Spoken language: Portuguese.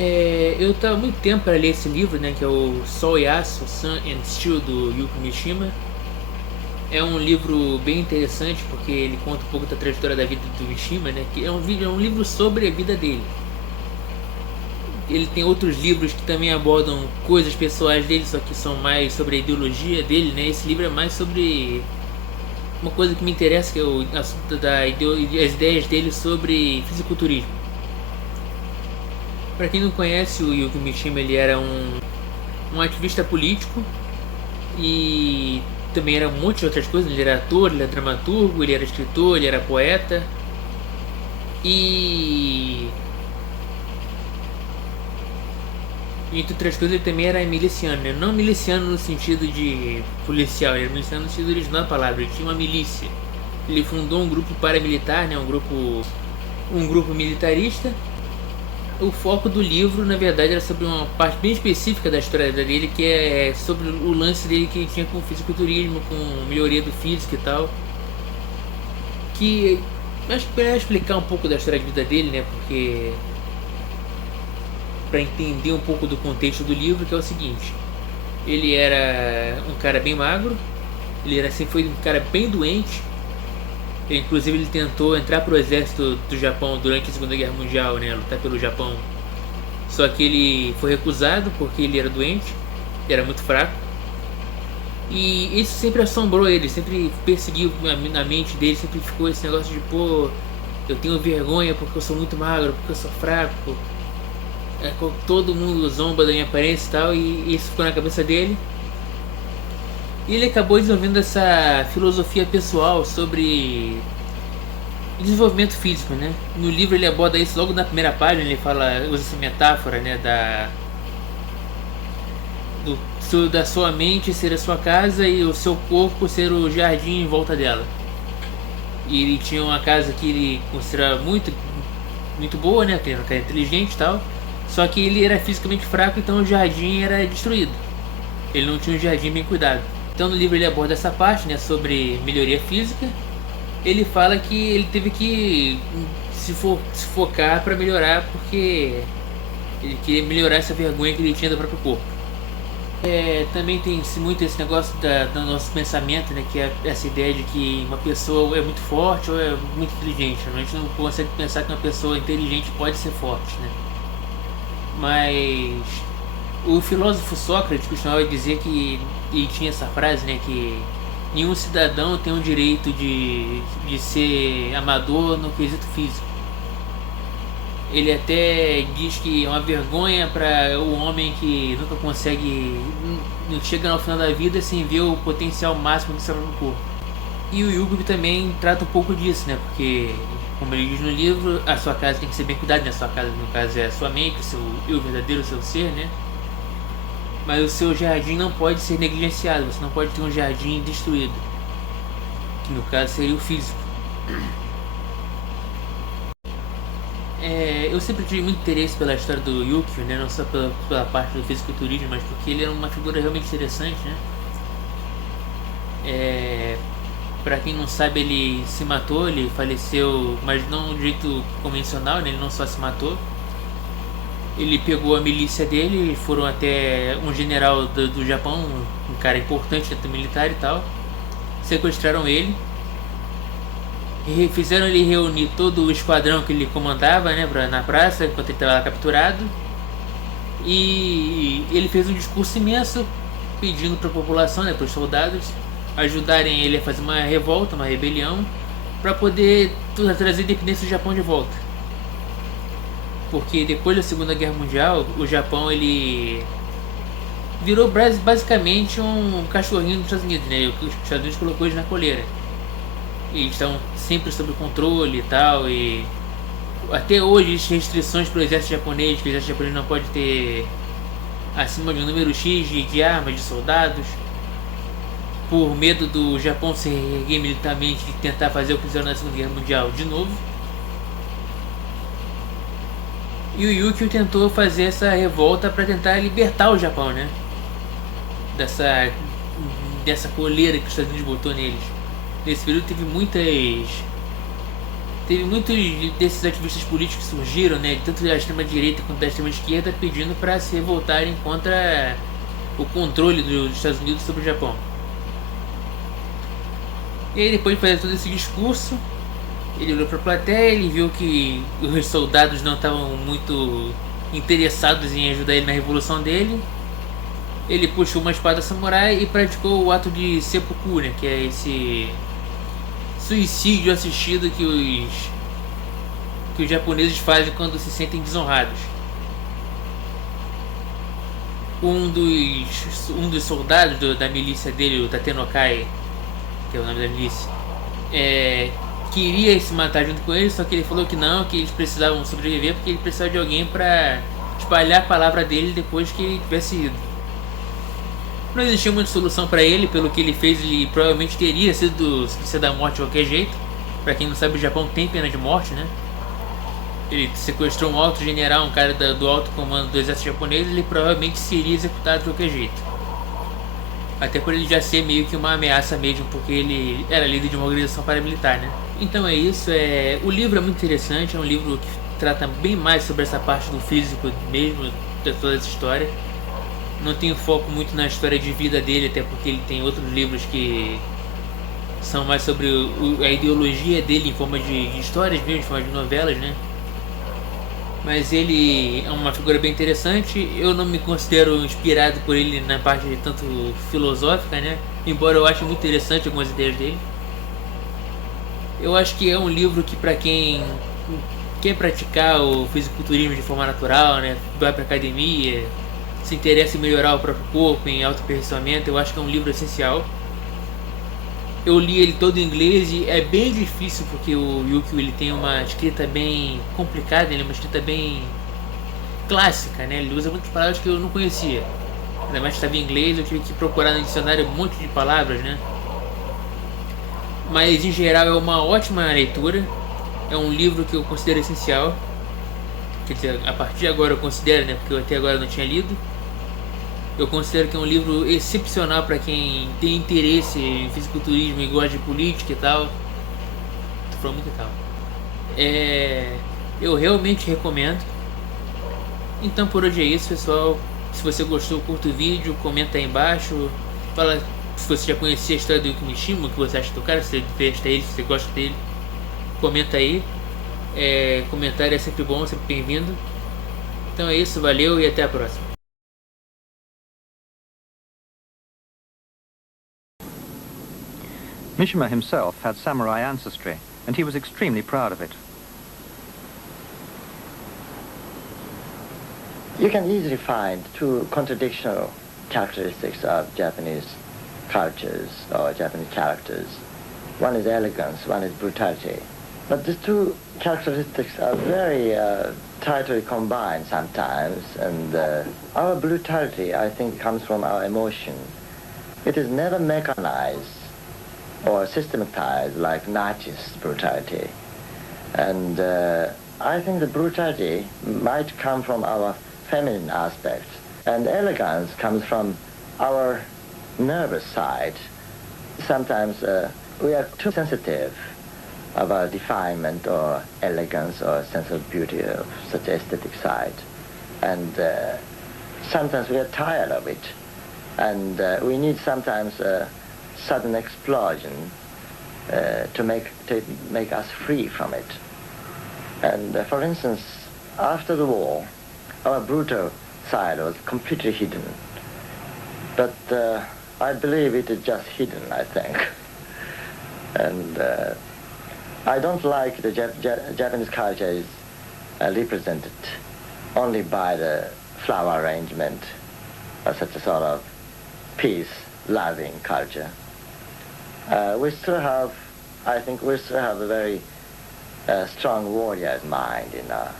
Eu estava muito tempo para ler esse livro, né, que é o Sol e Aço, Sun and Steel, do Yukio Mishima. É um livro bem interessante porque ele conta um pouco da trajetória da vida do Mishima, né, que é um livro sobre a vida dele. Ele tem outros livros que também abordam coisas pessoais dele, só que são mais sobre a ideologia dele, né? Esse livro é mais sobre uma coisa que me interessa, que é o assunto as ideias dele sobre fisiculturismo. Para quem não conhece, o Yukio Mishima, ele era um ativista político e também era um monte de outras coisas. Ele era ator, ele era dramaturgo, ele era escritor, ele era poeta. E entre outras coisas, ele também era miliciano, né? Não miliciano no sentido de policial, ele era miliciano no sentido original da palavra. Ele tinha uma milícia. Ele fundou um grupo paramilitar, né? Um grupo militarista. O foco do livro, na verdade, era sobre uma parte bem específica da história dele, que é sobre o lance dele que ele tinha com o fisiculturismo, com melhoria do físico e tal. Que acho que para explicar um pouco da história de vida dele, né? Porque para entender um pouco do contexto do livro, que é o seguinte: ele era um cara bem magro, sempre foi um cara bem doente. Inclusive ele tentou entrar pro exército do Japão durante a Segunda Guerra Mundial, né, lutar pelo Japão. Só que ele foi recusado porque ele era doente, era muito fraco. E isso sempre assombrou ele, sempre perseguiu na mente dele, sempre ficou esse negócio de, pô, eu tenho vergonha porque eu sou muito magro, porque eu sou fraco. Todo mundo zomba da minha aparência e tal, e isso ficou na cabeça dele. E ele acabou desenvolvendo essa filosofia pessoal sobre desenvolvimento físico, né? No livro ele aborda isso logo na primeira página, ele usa essa metáfora, né, da sua mente ser a sua casa e o seu corpo ser o jardim em volta dela. E ele tinha uma casa que ele considerava muito boa, né? Que era inteligente e tal. Só que ele era fisicamente fraco, então o jardim era destruído. Ele não tinha um jardim bem cuidado. Então no livro ele aborda essa parte, né, sobre melhoria física. Ele fala que ele teve que se focar para melhorar porque ele queria melhorar essa vergonha que ele tinha do próprio corpo. Também tem muito esse negócio do nosso pensamento, né, que é essa ideia de que uma pessoa é muito forte ou é muito inteligente. A gente não consegue pensar que uma pessoa inteligente pode ser forte, né? Mas o filósofo Sócrates costumava dizer que, e tinha essa frase, né, que nenhum cidadão tem o direito de ser amador no quesito físico. Ele até diz que é uma vergonha para o homem que nunca consegue, não chega no final da vida sem ver o potencial máximo do seu próprio corpo. E o Yugo também trata um pouco disso, né, porque, como ele diz no livro, a sua casa tem que ser bem cuidada, né? A sua casa, no caso, é a sua mente, o verdadeiro seu ser, né? Mas o seu jardim não pode ser negligenciado, você não pode ter um jardim destruído, que no caso seria o físico. Eu sempre tive muito interesse pela história do Yukio, né? Não só pela parte do fisiculturismo, mas porque ele era uma figura realmente interessante, né? Pra quem não sabe, ele se matou, ele faleceu, mas não de jeito convencional, né? Ele não só se matou. Ele pegou a milícia dele, foram até um general do Japão, um cara importante dentro do militar e tal. Sequestraram ele. E fizeram ele reunir todo o esquadrão que ele comandava, né, na praça, enquanto ele estava lá capturado. E ele fez um discurso imenso, pedindo para a população, né, para os soldados, ajudarem ele a fazer uma revolta, uma rebelião, para poder trazer a independência do Japão de volta. Porque depois da Segunda Guerra Mundial, o Japão ele virou basicamente um cachorrinho dos Estados Unidos, né? Os Estados Unidos colocou eles na coleira. E eles estão sempre sob controle e tal. E até hoje existem restrições para o exército japonês, que o exército japonês não pode ter acima de um número X de armas, de soldados, por medo do Japão se erguer militarmente e tentar fazer o que fizeram na Segunda Guerra Mundial de novo. E o Yukio tentou fazer essa revolta para tentar libertar o Japão, né? Dessa coleira que os Estados Unidos botou neles. Nesse período teve teve muitos desses ativistas políticos que surgiram, né, tanto da extrema direita quanto da extrema esquerda, pedindo para se revoltarem contra o controle dos Estados Unidos sobre o Japão. E aí, depois de fazer todo esse discurso, ele olhou para a plateia, ele viu que os soldados não estavam muito interessados em ajudar ele na revolução dele. Ele puxou uma espada samurai e praticou o ato de seppuku, né, que é esse suicídio assistido que os japoneses fazem quando se sentem desonrados. Um dos soldados da milícia dele, o Tatenokai, que é o nome da milícia, queria se matar junto com ele, só que ele falou que não, que eles precisavam sobreviver porque ele precisava de alguém para espalhar a palavra dele depois que ele tivesse ido. Não existia muita solução para ele, pelo que ele fez, ele provavelmente teria sido da morte de qualquer jeito. Para quem não sabe, o Japão tem pena de morte, né? Ele sequestrou um alto general, um cara do alto comando do exército japonês, ele provavelmente seria executado de qualquer jeito. Até por ele já ser meio que uma ameaça mesmo, porque ele era líder de uma organização paramilitar, né? Então é isso, o livro é muito interessante, é um livro que trata bem mais sobre essa parte do físico mesmo, de toda essa história. Não tenho foco muito na história de vida dele, até porque ele tem outros livros que são mais sobre a ideologia dele em forma de histórias mesmo, em forma de novelas, né? Mas ele é uma figura bem interessante. Eu não me considero inspirado por ele na parte tanto filosófica, né? Embora eu ache muito interessante algumas ideias dele. Eu acho que é um livro que, para quem quer praticar o fisiculturismo de forma natural, né, vai para academia, se interessa em melhorar o próprio corpo, em autoaperfeiçoamento, eu acho que é um livro essencial. Eu li ele todo em inglês e é bem difícil porque o Yukio ele tem uma escrita bem complicada, ele é uma escrita bem clássica, né? Ele usa muitas palavras que eu não conhecia. Ainda mais que estava em inglês, eu tive que procurar no dicionário um monte de palavras, né? Mas em geral é uma ótima leitura. É um livro que eu considero essencial. Quer dizer, a partir de agora eu considero, né? Porque eu até agora não tinha lido. Eu considero que é um livro excepcional para quem tem interesse em fisiculturismo e gosta de política e tal. Tô falando muito e tal. Eu realmente recomendo. Então por hoje é isso, pessoal. Se você gostou, curta o vídeo, comenta aí embaixo. Fala se você já conhecia a história do Yukio Mishima, o que você acha do cara, se você detesta ele, se você gosta dele. Comenta aí. Comentário é sempre bom, sempre bem-vindo. Então é isso, valeu e até a próxima. Mishima himself had samurai ancestry, and he was extremely proud of it. You can easily find two contradictional characteristics of Japanese cultures or Japanese characters. One is elegance, one is brutality. But these two characteristics are very tightly combined sometimes, and our brutality, I think, comes from our emotion. It is never mechanized or systematized like Nazis' brutality. And I think the brutality might come from our feminine aspect, and elegance comes from our nervous side. Sometimes we are too sensitive about refinement or elegance or sense of beauty of such aesthetic side. And sometimes we are tired of it, and we need sometimes sudden explosion to make us free from it. And for instance, after the war, our brutal side was completely hidden. But I believe it is just hidden, I think. And I don't like the Japanese culture is represented only by the flower arrangement or such a sort of peace-loving culture. We still have, I think we still have a very strong warrior's mind in our